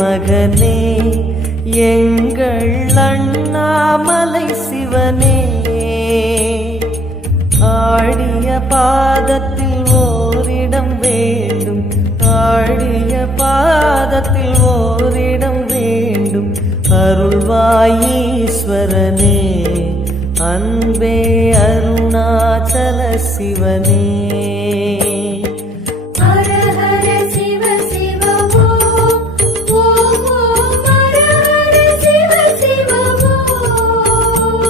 மகனே எங்கள் அண்ணாமலை சிவனே. ஆடிய பாதத்தில் ஓரிடம் வேண்டும், ஆடிய பாதத்தில் ஓரிடம் வேண்டும். அருள்வாயீஸ்வரனே, அன்பே அருணாச்சல சிவனே.